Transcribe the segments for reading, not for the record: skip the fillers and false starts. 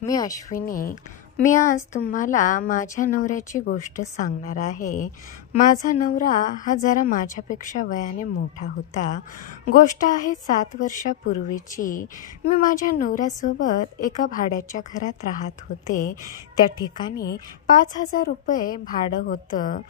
मी अश्विनी. मी आज तुम्हाला माझ्या नवऱ्याची गोष्ट सांगणार आहे. माझा नवरा हा जरा माझ्यापेक्षा वयाने मोठा होता. गोष्ट आहे 7 वर्षापूर्वीची. मी माझ्या नवऱ्यासोबत एका भाड्याच्या घरात राहत होते. त्या ठिकाणी 5,000 रुपये भाडं होतं.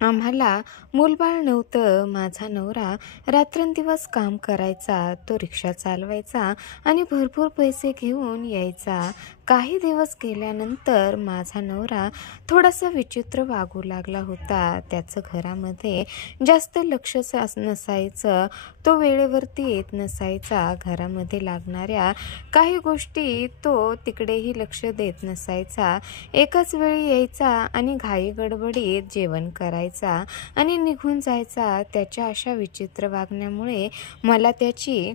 आम्हाला मूलबाळ नव्हतं. माझा नवरा रात्रंदिवस काम करायचा. तो रिक्षा चालवायचा आणि भरपूर पैसे घेऊन यायचा. काही दिवस गेल्यानंतर माझा नवरा थोडासा विचित्र वागू लागला होता. त्याचं घरामध्ये जास्त लक्षच नसायचं. तो वेळेवरती येत नसायचा. घरामध्ये लागणाऱ्या काही गोष्टी तो तिकडेही लक्ष देत नसायचा. एकाच वेळी यायचा आणि घाई गडबडीत जेवण करायचा आणि निघून जायचा. त्याच्या अशा विचित्र वागण्यामुळे मला त्याची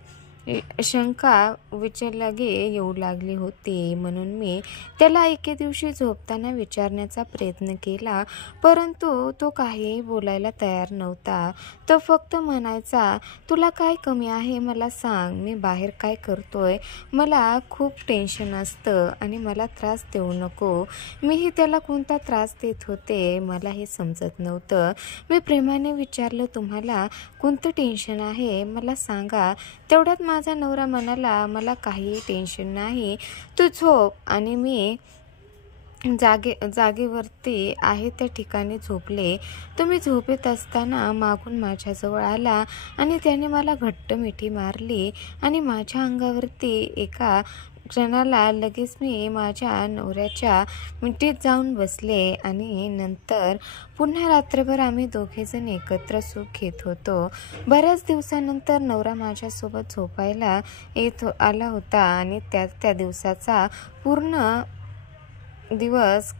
शंका विचारलागे येऊ लागली होती. म्हणून मी त्याला एके दिवशी झोपताना विचारण्याचा प्रयत्न केला, परंतु तो काहीही बोलायला तयार नव्हता. तो फक्त म्हणायचा, तुला काय कमी आहे मला सांग. मी बाहेर काय करतोय, मला खूप टेन्शन असतं आणि मला त्रास देऊ नको. मीही त्याला कोणता त्रास देत होते मला हे समजत नव्हतं. मी प्रेमाने विचारलं, तुम्हाला कोणतं टेन्शन आहे मला सांगा. तेवढ्यात माझा नवरा म्हणाला, मला काहीही टेन्शन नाही, तू झोप. आणि मी जागेवरती आहे त्या ठिकाणी झोपले. तुम्ही झोपेत असताना मागून माझ्याजवळ आला आणि त्याने मला घट्ट मिठी मारली आणि माझ्या अंगावरती एका क्षणाला लगेच मी माझ्या नवऱ्याच्या मिठीत जाऊन बसले आणि नंतर पुन्हा रात्रभर आम्ही दोघेजण एकत्र सुख घेत होतो. बऱ्याच दिवसानंतर नवरा माझ्यासोबत झोपायला आला होता आणि त्या दिवसाचा पूर्ण दिवस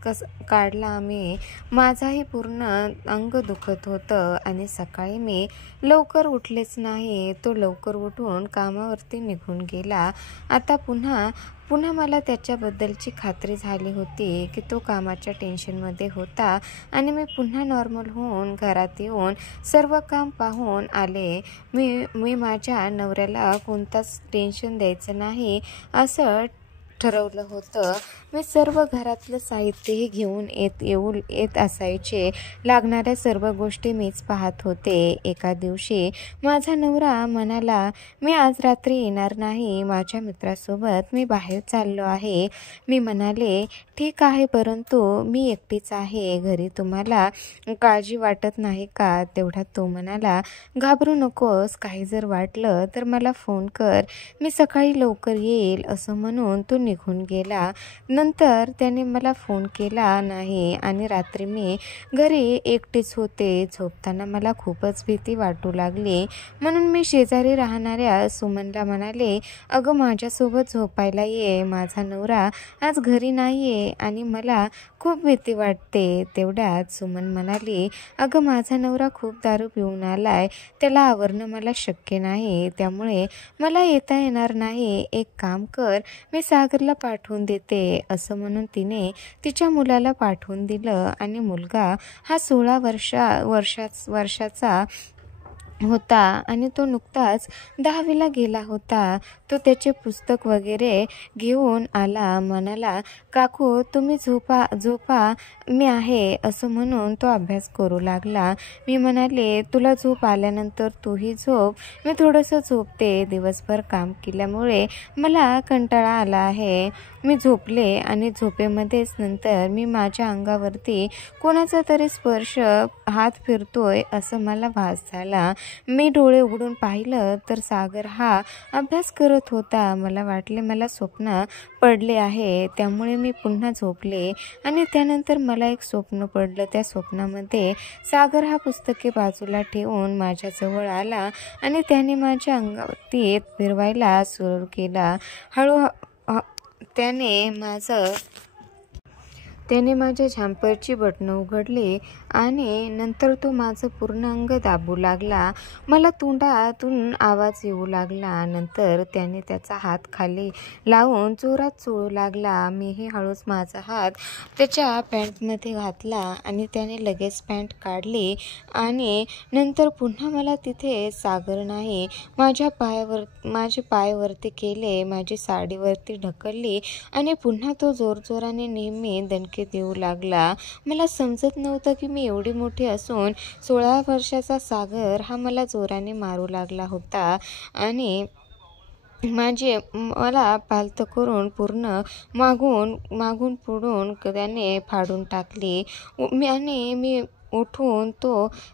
काढला आम्ही. माझाही पूर्ण अंग दुखत होतं आणि सकाळी मी लवकर उठलेच नाही. तो लवकर उठून कामावरती निघून गेला. आता पुन्हा मला त्याच्याबद्दलची खात्री झाली होती की तो कामाच्या टेन्शनमध्ये होता आणि मी पुन्हा नॉर्मल होऊन घरात येऊन सर्व काम पाहून आले. मी माझ्या नवऱ्याला कोणताच टेन्शन द्यायचं नाही असं ठरवलं होतं. मी सर्व घरातलं साहित्यही घेऊन येत असायचे. लागणाऱ्या सर्व गोष्टी मीच पाहत होते. एका दिवशी माझा नवरा म्हणाला, मी आज रात्री येणार नाही, माझ्या मित्रासोबत मी बाहेर चाललो आहे. मी म्हणाले, ठीक आहे, परंतु मी एकटीच आहे घरी, तुम्हाला काळजी वाटत नाही का? तेवढ्यात तो म्हणाला, घाबरू नकोस, काही जर वाटलं तर मला फोन कर, मी सकाळी लवकर येईल. असं म्हणून तो निघून गेला. नंतर त्याने मला फोन केला नाही आणि रात्री मी घरी एकटीच होते. झोपताना मला खूपच भीती वाटू लागली. म्हणून मी शेजारी राहणाऱ्या सुमनला म्हणाले, अगं माझ्यासोबत झोपायला ये, माझा नवरा आज घरी नाही आहे आणि मला खूप भीती वाटते. तेवढ्यात सुमन म्हणाली, अगं माझा नवरा खूप दारू पिऊन आलाय, त्याला आवरणं मला शक्य नाही, त्यामुळे मला येता येणार नाही. एक काम कर, मी सागरला पाठवून देते. असं म्हणून तिने तिच्या मुलाला पाठवून दिलं आणि मुलगा हा 16 वर्षाचा होता आणि तो नुकताच 10वीला गेला होता. तो त्याचे पुस्तक वगैरे घेऊन आला. म्हणाला, काकू तुम्ही झोपा मी आहे. असं म्हणून तो अभ्यास करू लागला. मी म्हणाले, तुला झोप आल्यानंतर तूही झोप, मी थोडंसं झोपते, दिवसभर काम केल्यामुळे मला कंटाळा आला आहे. मी झोपले आणि झोपेमध्येच नंतर मी माझ्या अंगावरती कोणाचा तरी स्पर्श हात फिरतोय असं मला भास झाला. मी डोळे उघडून पाहिलं तर सागर हा अभ्यास करत होता. मला वाटले मला स्वप्न पडले आहे, त्यामुळे मी पुन्हा झोपले आणि त्यानंतर मला एक स्वप्न पडलं. त्या स्वप्नामध्ये सागर हा पुस्तके बाजूला ठेवून माझ्याजवळ आला आणि त्याने माझ्या अंगावरती फिरवायला सुरू केला. त्याने माझं त्याने माझ्या झॅम्परची बटणं उघडली आणि नंतर तो माझं पूर्ण अंग दाबू लागला. मला तोंडातून आवाज येऊ लागला. नंतर त्याने त्याचा हात खाली लावून जोरात चोळू लागला. मीही हळूच माझा हात त्याच्या पॅन्टमध्ये घातला आणि त्याने लगेच पॅन्ट काढली आणि नंतर पुन्हा मला तिथे सागर नाही. माझे पाय वरती केले, माझी साडी वरती ढकलली आणि पुन्हा तो जोरजोराने नेहमी दणके देऊ लागला. मला समजत नव्हतं की मी एवढी मोठी असून 16 वर्षाचा सागर हा मला जोराने मारू लागला होता आणि मला पालतं करून पूर्ण मागून पुढून त्याने फाडून टाकली. मी उठून तो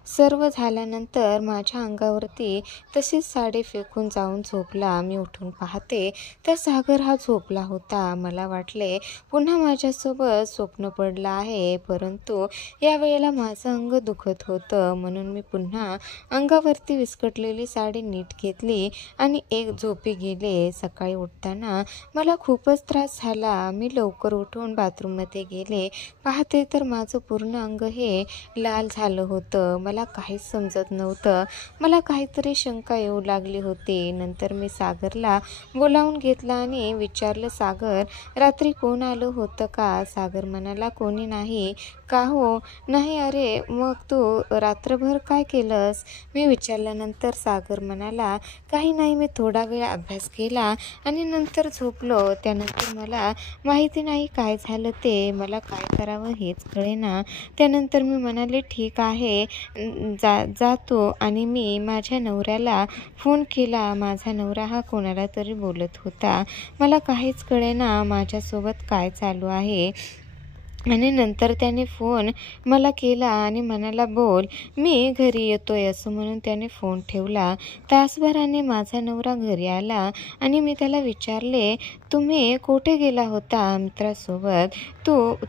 सर्व झाल्यानंतर माझ्या अंगावरती तशीच साडी फेकून जाऊन झोपला. मी उठून पाहते तर सागर हा झोपला होता. मला वाटले पुन्हा माझ्यासोबत स्वप्न पडलं आहे, परंतु यावेळेला माझं अंग दुखत होतं. म्हणून मी पुन्हा अंगावरती विस्कटलेली साडी नीट घेतली आणि एक झोपी गेले. सकाळी उठताना मला खूपच त्रास झाला. मी लवकर उठून बाथरूममध्ये गेले. पाहते तर माझं पूर्ण अंग हे लाल झालं होतं. मला काहीच समजत नव्हतं. मला काहीतरी शंका येऊ लागली होती. नंतर मी सागरला बोलावून घेतला आणि विचारलं, सागर, रात्री कोण आलं होतं का? सागर म्हणाला, कोणी नाही. का हो? नाही. अरे मग तू रात्रभर काय केलंस? मी विचारल्यानंतर सागर म्हणाला, काही नाही, मी थोडा वेळ अभ्यास केला आणि नंतर झोपलो. त्यानंतर मला माहिती नाही काय झालं ते. मला काय करावं हेच कळेना. त्यानंतर मी म्हणाले, ठीक आहे, जातो आणि मी माझ्या नवऱ्याला फोन केला. माझा नवरा हा कोणाला तरी बोलत होता. मला काहीच कळेना माझ्यासोबत काय चालू आहे. आणि नंतर त्याने फोन मला केला आणि म्हणाला, बोल, मी घरी येतोय. असं म्हणून त्याने फोन ठेवला. तासभराने माझा नवरा घरी आला आणि मी त्याला विचारले, तुम्ही कुठे गेला होता मित्रासोबत?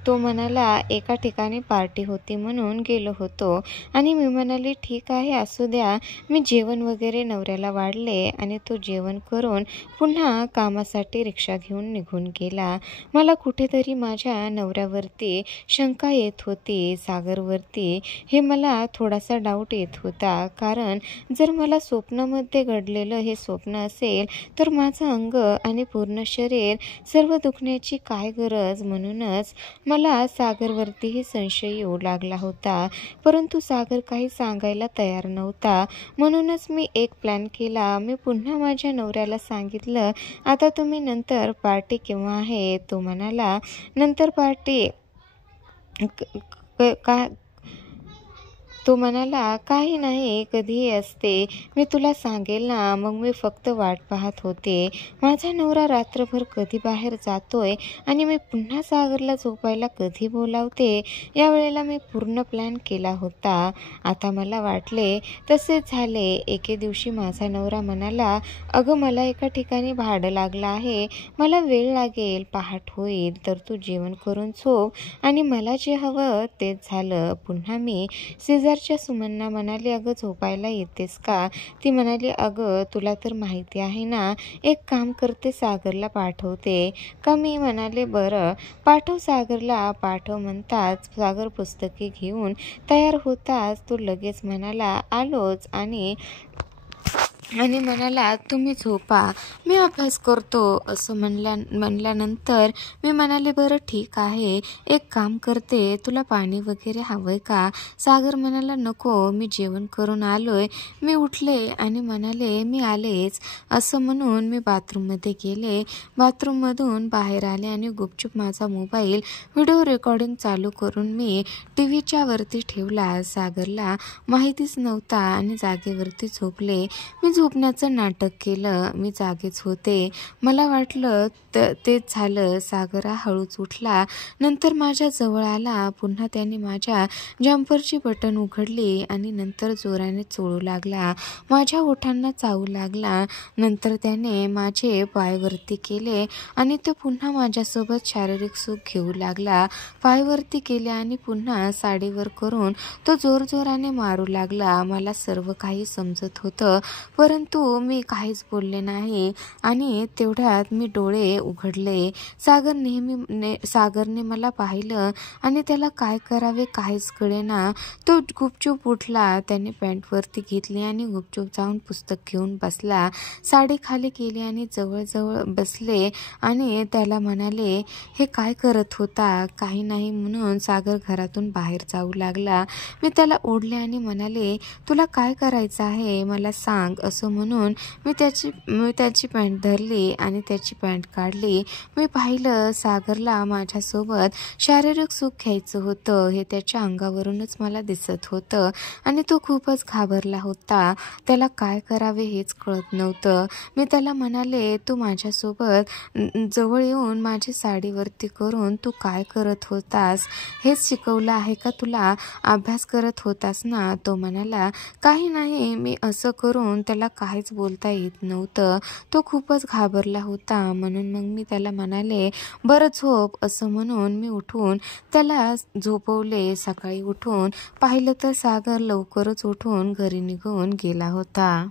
तो म्हणाला, एका ठिकाणी पार्टी होती म्हणून गेलो होतो. आणि मी म्हणाले, ठीक आहे, असू द्या. मी जेवण वगैरे नवऱ्याला वाढले आणि तो जेवण करून पुन्हा कामासाठी रिक्षा घेऊन निघून गेला. मला कुठेतरी माझ्या नवऱ्यावरती शंका येत होती, सागरवरती. हे मला थोडासा डाऊट येत होता, कारण जर मला स्वप्नामध्ये घडलेलं हे स्वप्न असेल तर माझं अंग आणि पूर्ण शरीर सर्व दुखण्याची काय गरज? म्हणूनच मला सागरवरतीही संशय येऊ लागला होता. परंतु सागर काही सांगायला तयार नव्हता. म्हणूनच मी एक प्लॅन केला. मी पुन्हा माझ्या नवऱ्याला सांगितलं, आता तुम्ही नंतर पार्टी केव्हा आहे? तो म्हणाला, नंतर पार्टी तो म्हणाला, काही नाही, कधीही असते. मी तुला सांगेल ना. मग मी फक्त वाट पाहत होते. माझा नवरा रात्रभर कधी बाहेर जातोय आणि मी पुन्हा सागरला झोपायला कधी बोलावते. यावेळेला मी पूर्ण प्लॅन केला होता. आता मला वाटले तसेच झाले. एके दिवशी माझा नवरा म्हणाला, अगं, मला एका ठिकाणी भाडं लागलं आहे. मला वेळ लागेल, पहाट होईल, तर तू जेवण करून झोप. आणि मला जे हवं तेच झालं. पुन्हा मी सुमनना म्हणाले, अगं, झोपायला येतेस का? ती म्हणाली, अगं, तुला तर माहिती आहे ना, एक काम करते, सागरला पाठवते का? मी म्हणाले, बरं, पाठव सागरला. पाठव म्हणताच सागर पुस्तके घेऊन तयार होताच तो लगेच म्हणाला, आलोच. आणि म्हणाला, तुम्ही झोपा, मी अभ्यास करतो. असं म्हणल्यानंतर मी म्हणाले, बरं ठीक आहे, एक काम करते, तुला पाणी वगैरे हवंय का? सागर म्हणाला, नको, मी जेवण करून आलोय. मी उठले आणि म्हणाले, मी आलेच. असं म्हणून मी बाथरूममध्ये गेले. बाथरूममधून बाहेर आले आणि गुपचूप माझा मोबाईल व्हिडिओ रेकॉर्डिंग चालू करून मी टीव्हीच्या वरती ठेवला. सागरला माहितीच नव्हता आणि जागेवरती झोपले. मी झोपण्याचं नाटक केलं. मी जागेच होते. मला वाटलं तेच झालं. सागर हळूच उठला. नंतर माझ्या जवळ आला. पुन्हा त्याने माझ्या जम्परची बटन उघडली आणि नंतर जोराने चोळू लागला. माझ्या ओठांना चावू लागला. नंतर त्याने माझे पाय वरती केले आणि तो पुन्हा माझ्यासोबत शारीरिक सुख घेऊ लागला. पाय वरती केले आणि पुन्हा साडीवर करून तो जोरजोराने मारू लागला. मला सर्व काही समजत होतं, परंतु मी काहीच बोलले नाही आणि तेवढ्यात मी डोळे उघडले. सागरने मला पाहिलं आणि त्याला काय करावे काहीच कळेना. तो गुपचूप उठला. त्याने पॅन्ट वरती घेतली आणि गुपचूप जाऊन पुस्तक घेऊन बसला. साडी खाली केली आणि जवळजवळ बसले आणि त्याला म्हणाले, हे काय करत होता? काही नाही म्हणून सागर घरातून बाहेर जाऊ लागला. मी त्याला ओढले आणि म्हणाले, तुला काय करायचं आहे मला सांग. असं म्हणून मी त्याची पॅन्ट धरली आणि त्याची पॅन्ट काढली. मी पाहिलं सागरला माझ्यासोबत शारीरिक सुख घ्यायचं होतं हे त्याच्या अंगावरूनच मला दिसत होतं आणि तो खूपच घाबरला होता. त्याला काय करावे हेच कळत नव्हतं. मी त्याला म्हणाले, तू माझ्यासोबत जवळ येऊन माझी साडी वरती करून तू काय करत होतास? हेच शिकवलं आहे का तुला? अभ्यास करत होतास ना? तो म्हणाला, काही नाही. मी असं करून त्याला काहीच बोलता येत नव्हतं. तो खूपच घाबरला होता. म्हणून मग मी त्याला म्हणाले, बरं झोप. असं म्हणून मी उठून त्याला झोपवले. सकाळी उठून पाहिलं तर सागर लवकरच उठून घरी निघून गेला होता.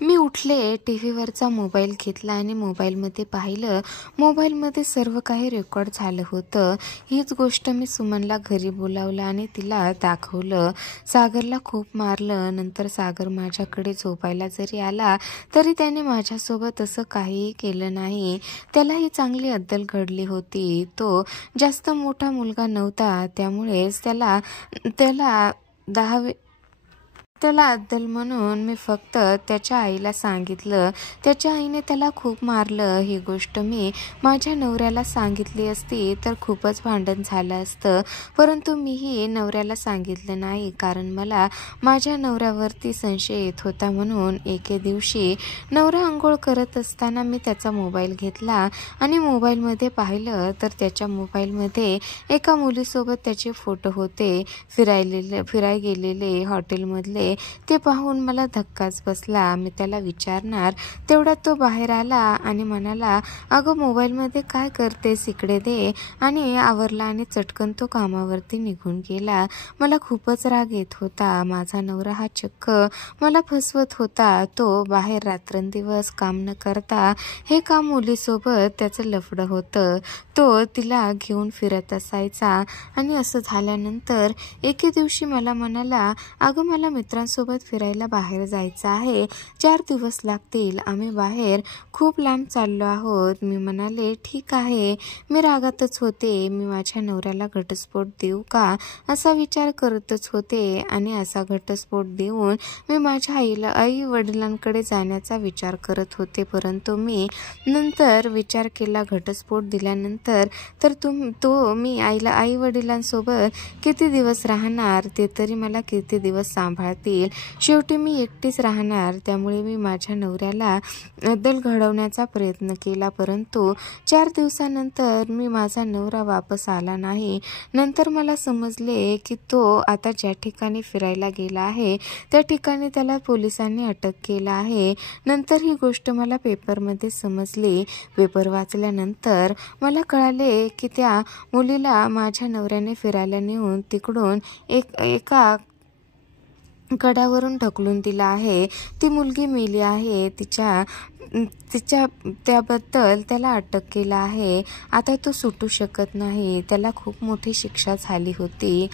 मी उठले, टीव्हीवरचा मोबाईल घेतला आणि मोबाईलमध्ये पाहिलं. मोबाईलमध्ये सर्व काही रेकॉर्ड झालं होतं. हीच गोष्ट मी सुमनला घरी बोलावलं आणि तिला दाखवलं. सागरला खूप मारलं. नंतर सागर माझ्याकडे झोपायला जरी आला तरी त्याने माझ्यासोबत असं काहीही केलं नाही. त्यालाही चांगली अद्दल घडली होती. तो जास्त मोठा मुलगा नव्हता, त्यामुळेच त्याला अद्दल म्हणून मी फक्त त्याच्या आईला सांगितलं. त्याच्या आईने त्याला खूप मारलं. ही गोष्ट मी माझ्या नवऱ्याला सांगितली असती तर खूपच भांडण झालं असतं. परंतु मीही नवऱ्याला सांगितलं नाही, कारण मला माझ्या नवऱ्यावरती संशय येत होता. म्हणून एके दिवशी नवरा आंघोळ करत असताना मी त्याचा मोबाईल घेतला आणि मोबाईलमध्ये पाहिलं तर त्याच्या मोबाईलमध्ये एका मुलीसोबत त्याचे फोटो होते, फिराय गेलेले हॉटेलमधले. ते पाहून मला धक्काच बसला. मी त्याला विचारणार तेवढ्यात तो बाहेर आला आणि म्हणाला, अगं मोबाईलमध्ये काय करतेस, इकडे दे. आणि आवरला आणि चटकन तो कामावरती निघून गेला. मला खूपच राग येत होता. माझा नवरा हा चक्क मला फसवत होता. तो बाहेर रात्रंदिवस काम न करता हे काम मुलीसोबत त्याचं लफडं होतं. तो तिला घेऊन फिरत असायचा आणि असं झाल्यानंतर एके दिवशी मला म्हणाला, अगं मला मित्रांसोबत फिरायला बाहेर जायचं आहे, 4 दिवस लागतील. आम्ही बाहेर खूप लांब चाललो आहोत. मी म्हणाले, ठीक आहे. मी रागातच होते. मी माझ्या नवऱ्याला घटस्फोट देऊ का असा विचार करतच होते आणि असा घटस्फोट देऊन मी माझ्या आई वडिलांकडे जाण्याचा विचार करत होते. परंतु मी नंतर विचार केला, घटस्फोट दिल्यानंतर तर मी आई वडिलांसोबत किती दिवस राहणार? ते तरी मला किती दिवस सांभाळतील? शेवटी मी एकटीच राहणार. त्यामुळे मी माझ्या नवऱ्याला अद्दल घडवण्याचा प्रयत्न केला. परंतु 4 दिवसानंतर माझा नवरा वापस आला नाही. नंतर मला समजले की तो आता ज्या ठिकाणी फिरायला गेला आहे त्या ठिकाणी त्याला पोलिसांनी अटक केलं आहे. नंतर ही गोष्ट मला पेपरमध्ये समजली. पेपर वाचल्यानंतर मला कळाले की त्या मुलीला माझ्या नवऱ्याने फिरायला नेऊन तिकडून एका गडावरून ढकलून दिला आहे. ती मुलगी मेली आहे. त्याबद्दल त्याला अटक केलं आहे. आता तो सुटू शकत नाही. त्याला खूप मोठी शिक्षा झाली होती.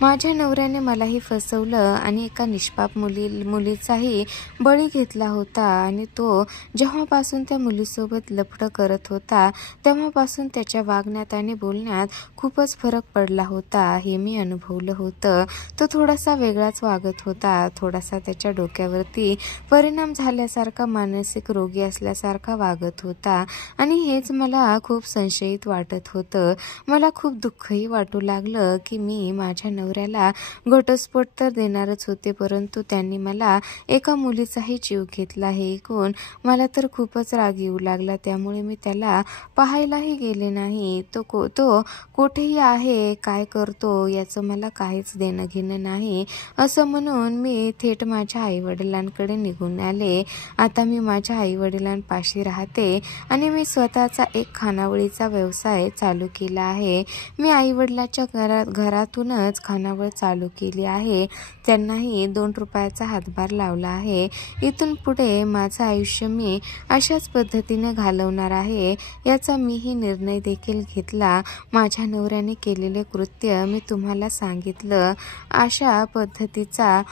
माझ्या नवऱ्याने मलाही फसवलं आणि एका निष्पाप मुलीचाही बळी घेतला होता आणि तो जेव्हापासून त्या मुलीसोबत लफडं करत होता तेव्हापासून त्याच्या वागण्यात आणि बोलण्यात खूपच फरक पडला होता. हे मी अनुभवलं होतं. तो थोडासा वेगळाच वागत होता. थोडासा त्याच्या डोक्यावरती परिणाम झाल्यासारखा, मानसिक रोगी असल्यासारखा वागत होता आणि हेच मला खूप संशयित वाटत होतं. मला खूप दुःखही वाटू लागलं की मी माझ्या नवऱ्याला घटस्फोट तर देणारच होते, परंतु त्यांनी मला एका मुलीचाही जीव घेतला. हे ऐकून मला तर खूपच राग येऊ लागला. त्यामुळे मी त्याला पाहायलाही गेले नाही. तो कुठेही आहे, काय करतो याचं मला काहीच देणं घेणं नाही. असं म्हणून मी थेट माझ्या आईवडिलांकडे निघून आले. आता मी माझ्या आईवडिलांपाशी राहते आणि मी स्वतःचा एक खानावळीचा व्यवसाय चालू केला आहे. मी आईवडिलांच्या घरातूनच खानावळ चालू केली आहे त्यांनाही 2 रुपयाचा हातभार लावला आहे. इथून पुढे माझं आयुष्य मी अशाच पद्धतीने घालवणार आहे याचा मीही निर्णय देखील घेतला. माझ्या नवऱ्याने केलेले कृत्य मी तुम्हाला सांगितलं. अशा पद्धतीचा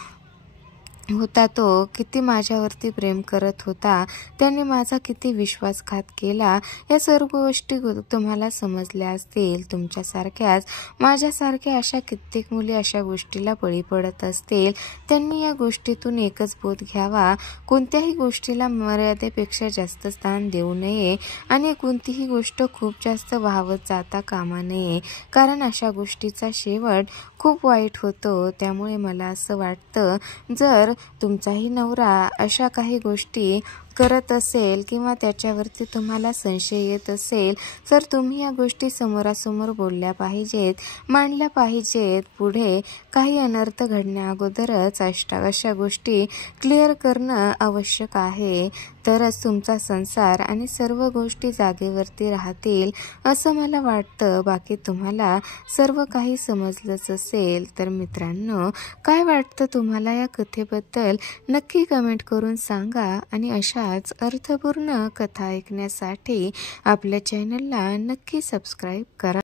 होता तो. किती माझ्यावरती प्रेम करत होता, त्याने माझा किती विश्वासघात केला, या सर्व गोष्टी तुम्हाला समजल्या असतील. तुमच्यासारख्याच माझ्यासारख्या अशा कित्येक मुली अशा गोष्टीला बळी पडत असतील. त्यांनी या गोष्टीतून एकच बोध घ्यावा, कोणत्याही गोष्टीला मर्यादेपेक्षा जास्त स्थान देऊ नये आणि कोणतीही गोष्ट खूप जास्त वाहवत जाता कामा नये, कारण अशा गोष्टीचा शेवट खूप वाईट होतो. त्यामुळे मला असं वाटतं, जर तुमचाही नवरा अशा काही गोष्टी करत असेल किंवा त्याच्यावरती तुम्हाला संशय येत असेल तर तुम्ही या गोष्टी समोरासमोर बोलल्या पाहिजेत, मांडल्या पाहिजेत. पुढे काही अनर्थ घडण्या अगोदरच अशा गोष्टी क्लिअर करणं आवश्यक आहे. तरच तुमचा संसार आणि सर्व गोष्टी जागेवरती राहतील असं मला वाटतं. बाकी तुम्हाला सर्व काही समजलंच असेल. तर मित्रांनो, काय वाटतं तुम्हाला या कथेबद्दल नक्की कमेंट करून सांगा आणि अशाच अर्थपूर्ण कथा ऐकण्यासाठी आपल्या चॅनलला नक्की सबस्क्राईब करा.